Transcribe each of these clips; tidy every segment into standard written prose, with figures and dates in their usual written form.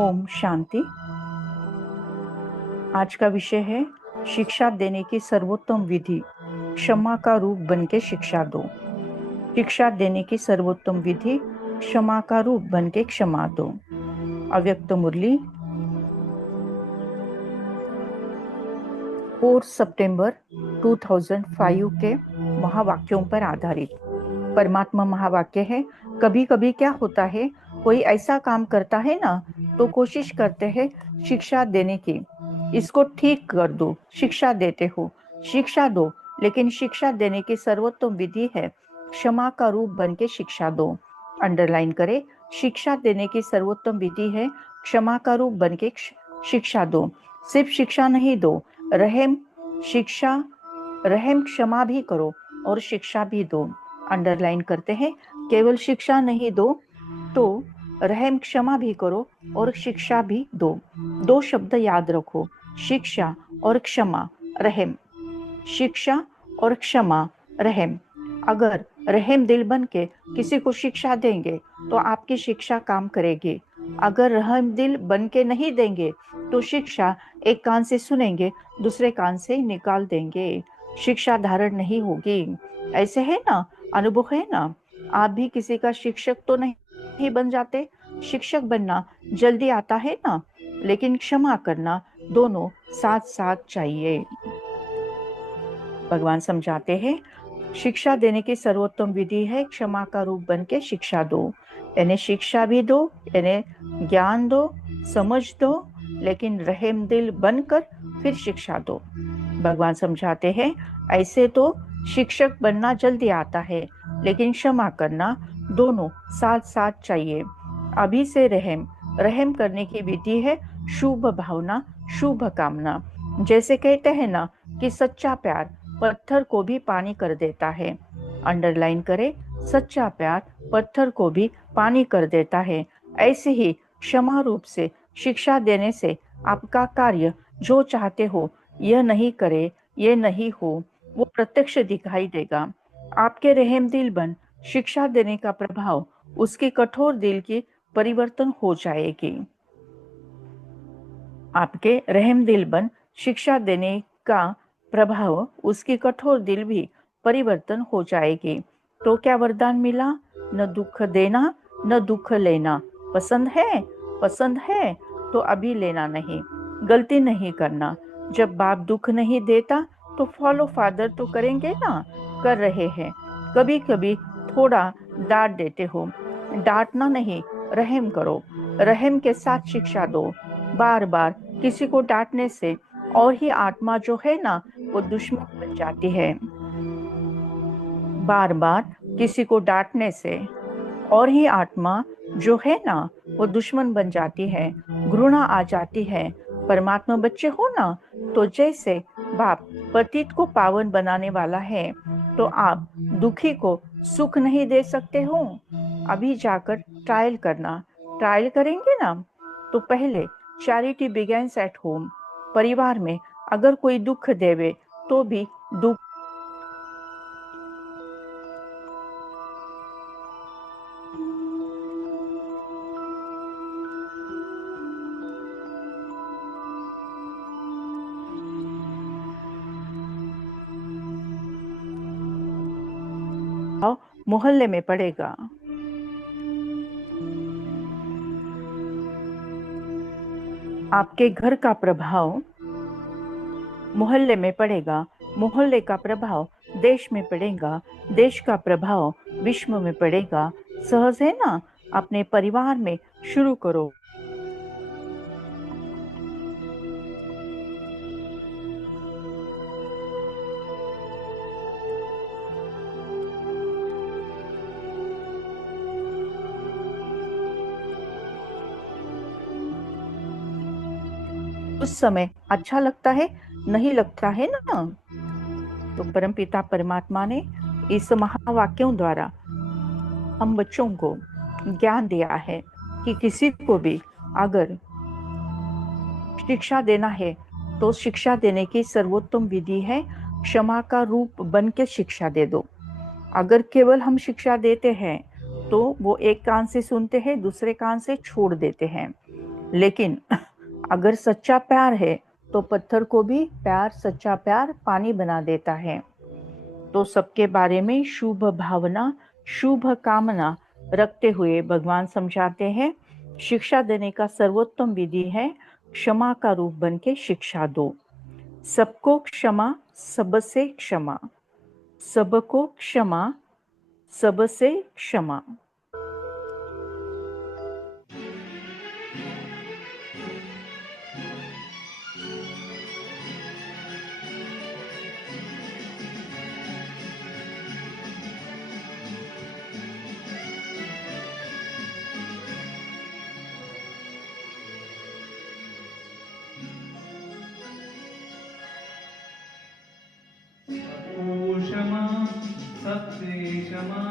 ओम शांति। आज का विषय है शिक्षा देने की सर्वोत्तम विधि, क्षमा का रूप बनके शिक्षा दो। शिक्षा देने की सर्वोत्तम विधि, क्षमा का रूप बनके क्षमा दो। अव्यक्त मुरली 4 सितंबर 2005 के महावाक्यों पर आधारित। परमात्मा महावाक्य है, कभी कभी क्या होता है, कोई ऐसा काम करता है ना, तो कोशिश करते हैं शिक्षा देने की, इसको ठीक कर दो, शिक्षा देते हो, शिक्षा दो, लेकिन शिक्षा देने की सर्वोत्तम विधि है क्षमा का रूप बन के शिक्षा दो। अंडरलाइन करें, शिक्षा देने की सर्वोत्तम विधि है क्षमा का रूप बन के शिक्षा दो। सिर्फ शिक्षा नहीं दो, रहम शिक्षा, रहम क्षमा भी करो और शिक्षा भी दो। अंडरलाइन करते हैं, केवल शिक्षा नहीं दो तो रहम क्षमा भी करो और शिक्षा भी दो। दो शब्द याद रखो, शिक्षा और क्षमा, रहम। शिक्षा और क्षमा, रहम। अगर रहम दिल बन के किसी को शिक्षा देंगे तो आपकी शिक्षा काम करेगी। अगर रहम दिल बन के नहीं देंगे तो शिक्षा एक कान से सुनेंगे, दूसरे कान से निकाल देंगे, शिक्षा धारण नहीं होगी। ऐसे है ना, अनुभव है ना। आप भी किसी का शिक्षक तो नहीं बन जाते, शिक्षक बनना जल्दी आता है ना, लेकिन क्षमा करना दोनों साथ साथ चाहिए। भगवान समझाते हैं, शिक्षा देने की सर्वोत्तम विधि है क्षमा का रूप बन के शिक्षा दो। यानी शिक्षा भी दो, यानी ज्ञान दो, समझ दो, लेकिन रहम दिल बनकर फिर शिक्षा दो। भगवान समझाते हैं, ऐसे तो शिक्षक बनना जल्दी आता है, लेकिन क्षमा करना दोनों साथ साथ चाहिए। अभी से रहम, रहम करने की विधि है शुभ भावना, शुभ कामना। जैसे कहते हैं ना कि सच्चा प्यार पत्थर को भी पानी कर देता है। अंडरलाइन करें, सच्चा प्यार पत्थर को भी पानी कर देता है। ऐसे ही क्षमा रूप से शिक्षा देने से आपका कार्य जो चाहते हो यह नहीं करे, ये नहीं हो, वो प्रत्यक्ष दिखाई देगा। आपके रहम दिल बन शिक्षा देने का प्रभाव उसके कठोर दिल की परिवर्तन हो जाएगी। आपके रहम दिल बन शिक्षा देने का प्रभाव उसकी कठोर दिल भी परिवर्तन हो जाएगी। तो क्या वरदान मिला? न दुख देना, न दुख लेना। पसंद है? पसंद है तो अभी लेना नहीं, गलती नहीं करना। जब बाप दुख नहीं देता तो फॉलो फादर तो करेंगे ना, कर रहे हैं। कभी कभी थोड़ा डांट देते हो, डांटना नहीं, रहम करो, रहम के साथ शिक्षा दो। बार बार किसी को डांटने से और ही आत्मा जो है ना वो दुश्मन बन जाती है। बार बार किसी को डांटने से और ही आत्मा जो है ना वो दुश्मन बन जाती है, घृणा आ जाती है। परमात्मा बच्चे हो ना, तो जैसे बाप पतित को पावन बनाने वाला है, तो आप दुखी को सुख नहीं दे सकते हो। अभी जाकर ट्रायल करना, ट्रायल करेंगे ना, तो पहले चैरिटी बिगेन्स एट होम। परिवार में अगर कोई दुख देवे तो भी दुख मोहल्ले में पड़ेगा। आपके घर का प्रभाव मोहल्ले में पड़ेगा, मोहल्ले का प्रभाव देश में पड़ेगा, देश का प्रभाव विश्व में पड़ेगा। सहज है ना, अपने परिवार में शुरू करो। उस समय अच्छा लगता है, नहीं लगता है ना। तो परमपिता परमात्मा ने इस महावाक्यों द्वारा हम बच्चों को ज्ञान दिया है कि किसी को भी अगर शिक्षा देना है तो शिक्षा देने की सर्वोत्तम विधि है क्षमा का रूप बन के शिक्षा दे दो। अगर केवल हम शिक्षा देते हैं तो वो एक कान से सुनते हैं, दूसरे कान से छोड़ देते हैं। लेकिन अगर सच्चा प्यार है तो पत्थर को भी प्यार, सच्चा प्यार पानी बना देता है। तो सबके बारे में शुभ भावना, शुभ कामना रखते हुए भगवान समझाते हैं, शिक्षा देने का सर्वोत्तम विधि है क्षमा का रूप बन के शिक्षा दो। सबको क्षमा, सबसे क्षमा, सबको क्षमा, सबसे क्षमा। क्षमा, सबसे क्षमा,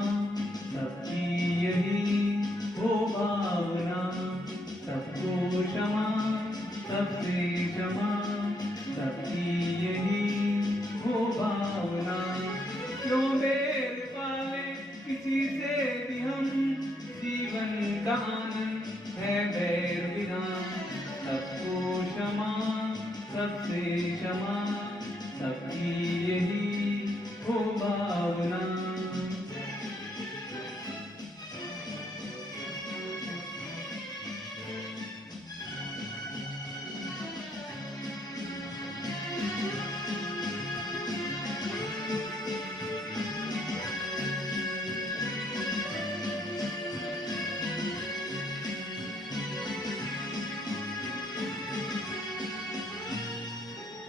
सबकी यही हो भावना। सबको क्षमा, सबसे क्षमा, सबकी यही हो भावना। क्यों मेरे पाले किसी से भी हम, जीवन का आनंद है बैर बिना। सबको क्षमा, सबसे क्षमा, सबकी यही हो भावना।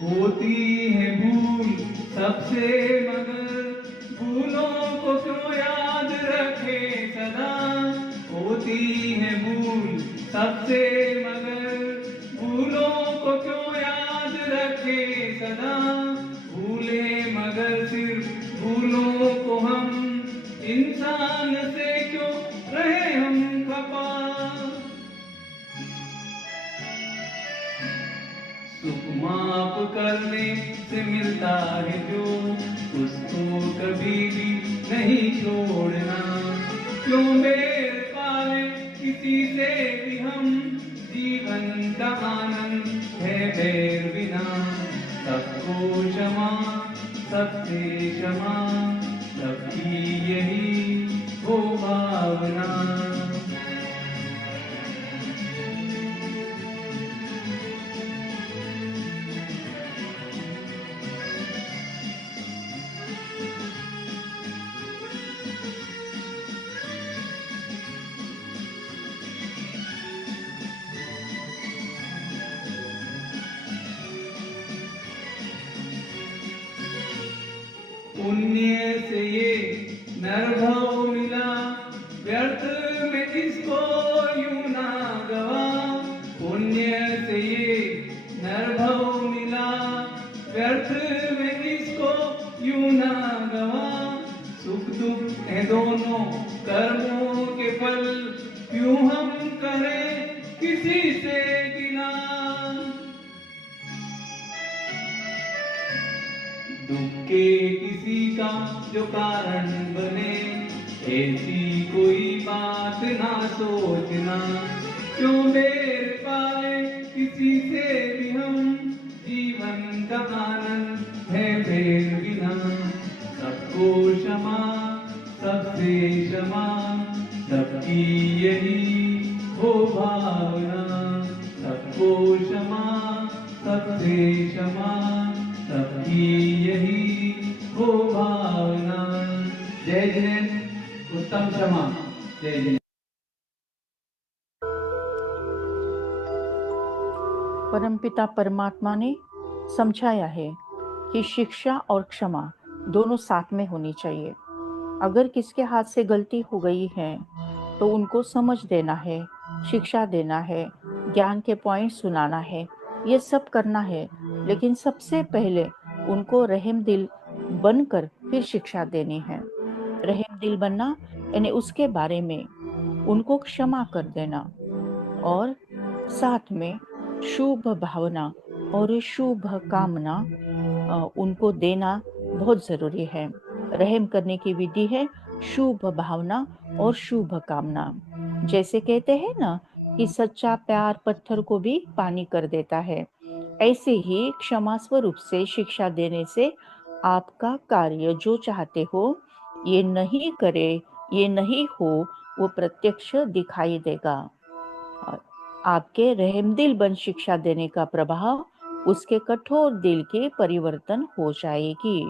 होती है भूल सबसे, मगर भूलों को क्यों याद रखे सदा। होती है भूल सबसे, मगर भूलों को क्यों याद रखे सदा। भूले मगर सिर्फ भूलों को हम, इंसान से क्यों रहे हम खफा। सुकुमार माफ करने से मिलता है जो, उसको कभी भी नहीं छोड़ना। क्यों मेल पावे किसी से भी हम, जीवन का आनंद है बैर बिना। सबको क्षमा, सबसे क्षमा, सबकी यही हो भावना। पुण्य से ये नरभव मिला, व्यर्थ में इसको यूं ना गवा। पुण्य से ये नरभव मिला, व्यर्थ में इसको यूं ना गवा। सुख दुख है दोनों कर्मों के फल, क्यों हम करें किसी से गिला। दुख के किसी का जो कारण बने, ऐसी कोई बात ना सोचना। क्यों मेल पाए किसी से भी हम, जीवन का आनंद है बैर बिना। सबको क्षमा, सबसे क्षमा, सबकी यही हो भावना। सबको क्षमा, सबसे क्षमा, सबकी यही हो भावना। जय जिनेन्द्र, उत्तम क्षमा। जय जिनेन्द्र। परमपिता परमात्मा ने समझाया है कि शिक्षा और क्षमा दोनों साथ में होनी चाहिए। अगर किसके हाथ से गलती हो गई है तो उनको समझ देना है, शिक्षा देना है, ज्ञान के पॉइंट सुनाना है, ये सब करना है। लेकिन सबसे पहले उनको रहम दिल बनकर फिर शिक्षा देनी है। रहम दिल बनना यानी उसके बारे में उनको क्षमा कर देना और साथ में शुभ भावना और शुभ कामना उनको देना बहुत जरूरी है। रहम करने की विधि है शुभ भावना और शुभ कामना। जैसे कहते हैं ना कि सच्चा प्यार पत्थर को भी पानी कर देता है, ऐसे ही क्षमा स्वरूप से शिक्षा देने से आपका कार्य जो चाहते हो ये नहीं करे, ये नहीं हो, वो प्रत्यक्ष दिखाई देगा। आपके रहमदिल बन शिक्षा देने का प्रभाव उसके कठोर दिल के परिवर्तन हो जाएगी।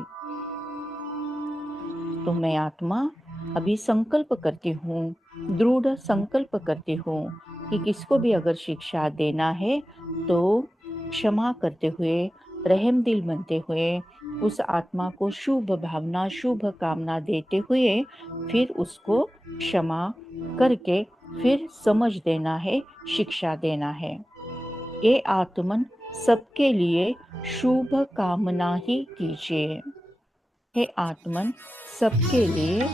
तो मैं आत्मा अभी संकल्प करती हूँ, दृढ़ संकल्प करती हूँ कि किसको भी अगर शिक्षा देना है तो क्षमा करते हुए, रहम दिल बनते हुए, उस आत्मा को शुभ भावना शुभ कामना देते हुए फिर उसको क्षमा करके फिर समझ देना है, शिक्षा देना है। ये आत्मन सबके लिए शुभ कामना ही कीजिए। हे आत्मन सबके लिए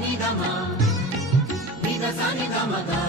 ni da ma, ni da sa ni da ma da.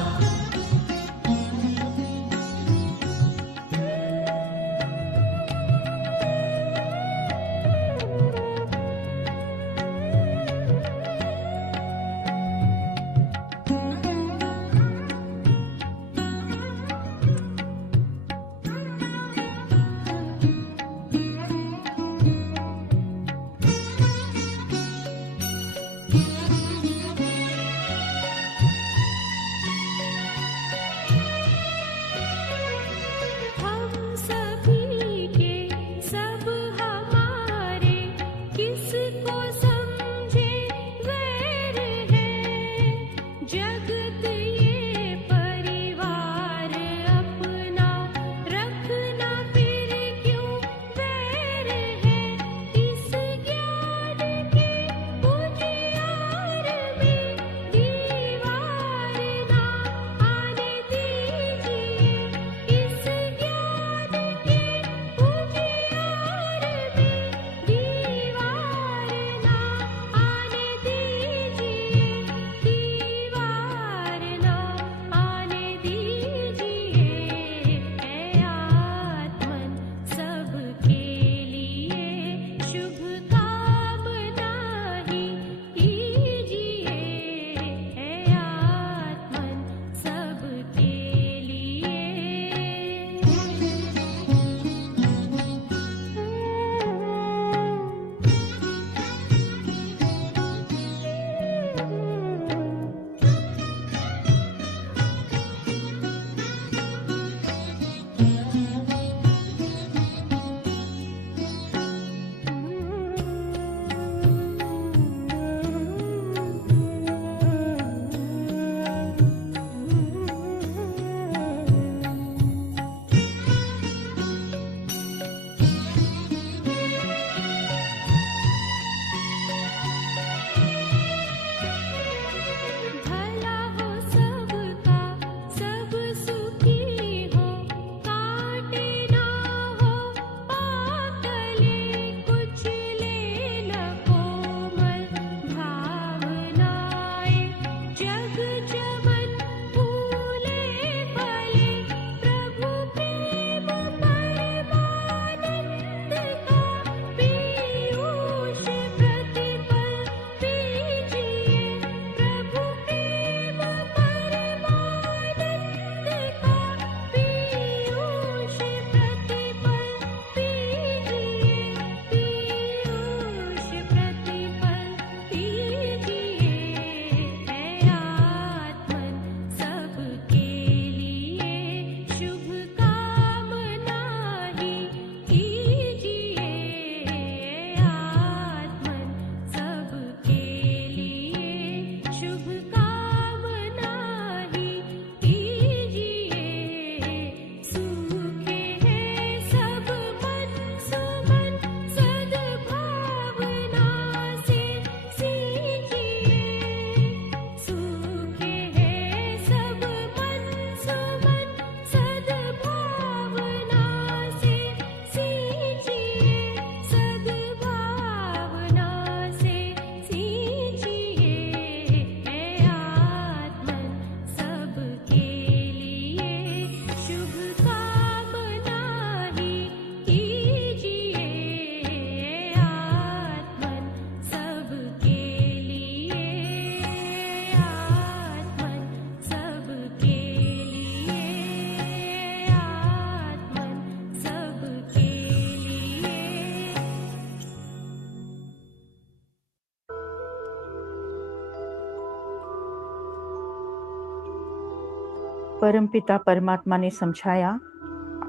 परमपिता परमात्मा ने समझाया,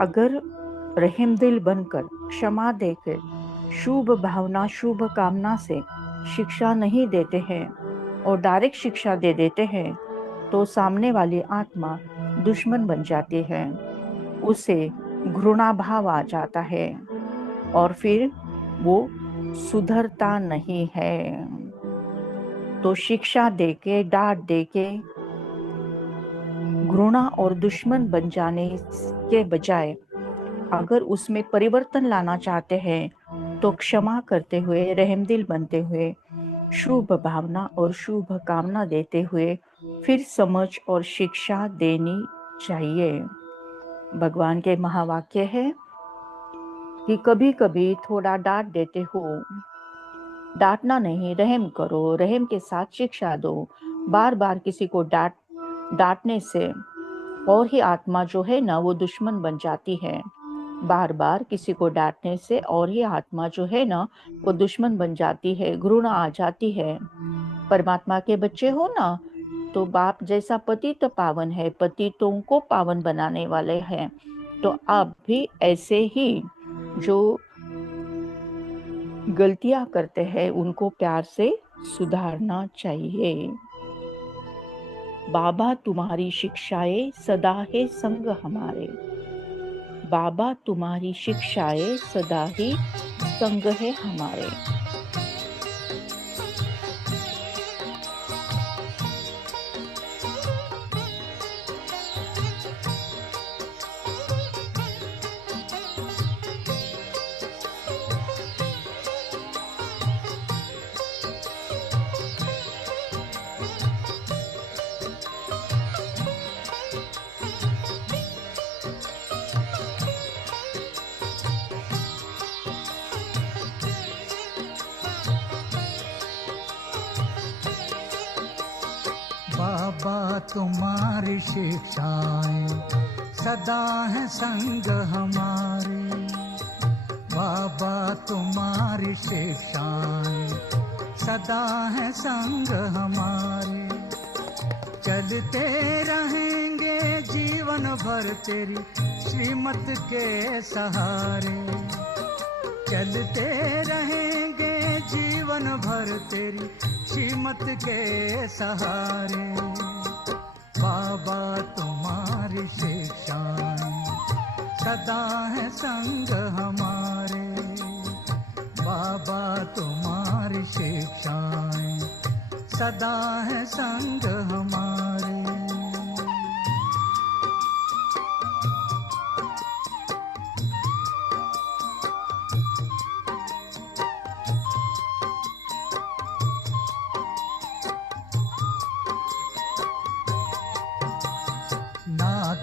अगर रहमदिल बनकर क्षमा देकर शुभ भावना शुभ कामना से शिक्षा नहीं देते हैं और डायरेक्ट शिक्षा दे देते हैं तो सामने वाली आत्मा दुश्मन बन जाती है, उसे घृणा भाव आ जाता है और फिर वो सुधरता नहीं है। तो शिक्षा देके डांट देके घृणा और दुश्मन बन जाने के बजाय अगर उसमें परिवर्तन लाना चाहते हैं तो क्षमा करते हुए रहमदिल बनते हुए शुभ भावना और शुभ कामना देते हुए फिर समझ और शिक्षा देनी चाहिए। भगवान के महावाक्य है कि कभी-कभी थोड़ा डांट देते हो, डांटना नहीं, रहम करो, रहम के साथ शिक्षा दो। बार-बार किसी को डांटने से और ही आत्मा जो है ना वो दुश्मन बन जाती है। बार-बार किसी को डांटने से और ही आत्मा जो है ना वो दुश्मन बन जाती है, घृणा आ जाती है। परमात्मा के बच्चे हो ना तो बाप जैसा पतित पावन है, पतितों को पावन बनाने वाले हैं। तो आप भी ऐसे ही जो गलतियां करते हैं उनको प्यार से सुधारना चाहिए। बाबा तुम्हारी शिक्षाएं सदा है संग हमारे। बाबा तुम्हारी शिक्षाएं सदा ही संग है हमारे। बाबा तुम्हारी शिक्षाएं सदा है संग हमारे। बाबा तुम्हारी शिक्षाएं सदा है संग हमारे। चलते रहेंगे जीवन भर तेरी श्रीमत के सहारे। चलते रहेंगे जीवन भर तेरी श्रीमत के सहारे। बाबा तुम्हारी शिक्षाएं सदा है संग हमारे। बाबा तुम्हारी शिक्षाएं सदा है संग हमारे।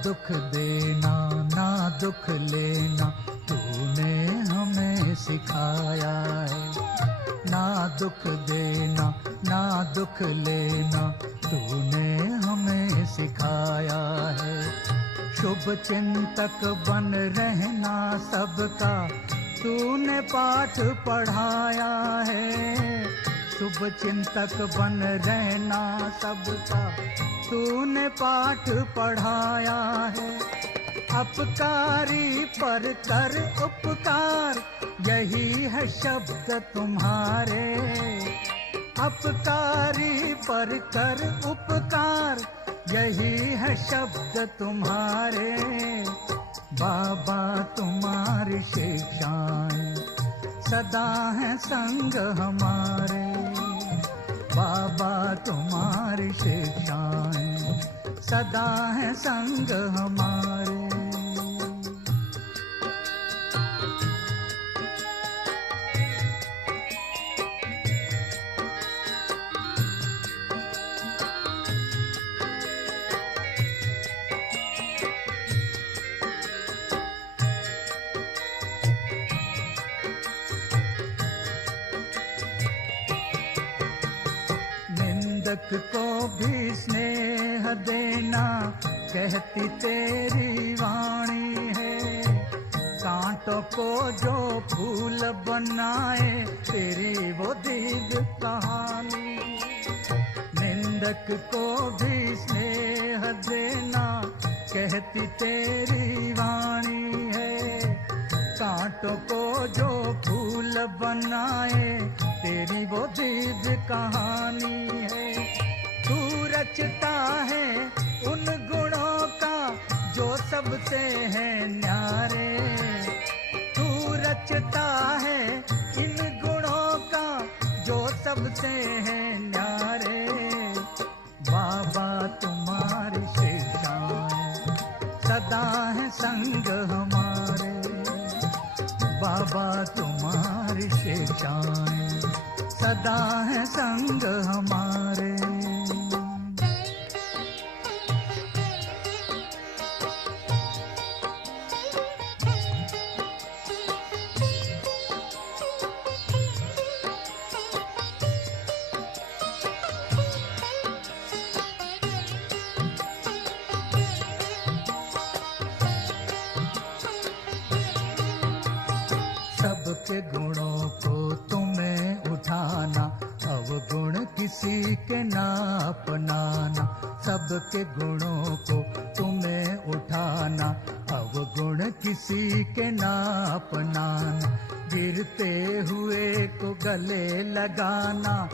दुख देना ना दुख लेना तूने हमें सिखाया है। ना दुख देना ना दुख लेना तूने हमें सिखाया है। शुभ चिंतक बन रहना सबका तूने पाठ पढ़ाया है। शुभ चिंतक बन रहना सबका तूने पाठ पढ़ाया है। अपकारी पर कर उपकार यही है शब्द तुम्हारे। अपकारी पर कर उपकार यही है शब्द तुम्हारे। बाबा तुम्हारी शिक्षाएं सदा है संग हमारे। बाबा तुम्हारी शिक्षाएं सदा है संग हमारे। को भी स्नेह देना कहती तेरी वाणी है। कांटों को जो फूल बनाए तेरी वो दिव्य कहानी। निंदक को भी स्नेह देना कहती तेरी वाणी है। कांटों को जो फूल बनाए तेरी वो दिव्य कहानी है। तू रचता है उन गुणों का जो सबसे है न्यारे। तू रचता है इन गुणों का जो सबसे है न्यारे। बाबा तुम्हारी शिक्षाएं सदा है संग हमारे। बाबा तुम्हारी शिक्षाएं सदा है संग संग हमारे। सबके गुणों को तुम्हें उठाना, अवगुण किसी के ना अपनाना। सबके गुणों को तुम्हें उठाना, अवगुण किसी के ना अपनाना। गिरते हुए को गले लगाना,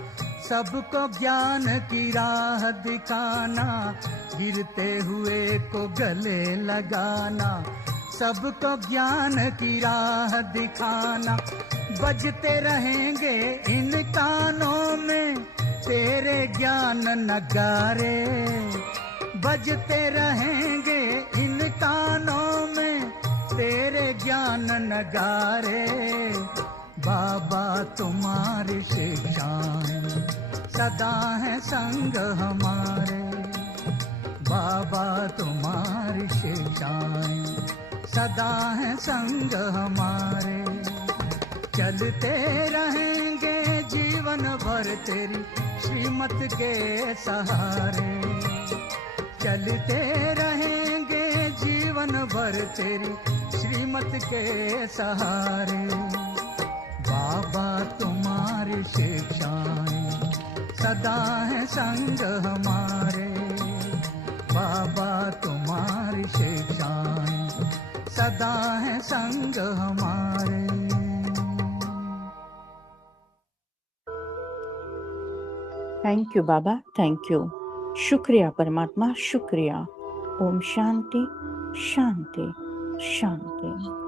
सबको ज्ञान की राह दिखाना। गिरते हुए को गले लगाना, सबको ज्ञान की राह दिखाना। बजते रहेंगे इन कानों में तेरे ज्ञान नगारे। बजते रहेंगे इन कानों में तेरे ज्ञान नगारे। बाबा तुम्हारी शिक्षाएं सदा है संग हमारे। बाबा तुम्हारी शिक्षाएं सदा है संग हमारे। चलते रहेंगे जीवन भर तेरी श्रीमत के सहारे। चलते रहेंगे जीवन भर तेरी श्रीमत के सहारे। बाबा तुम्हारी शिक्षाएं सदा है संग हमारे। बाबा तुम्हारी शिक्षाएं सदा है संग हमारे। Thank you Baba, thank you. शुक्रिया परमात्मा, शुक्रिया। ओम शांति शांति शांति।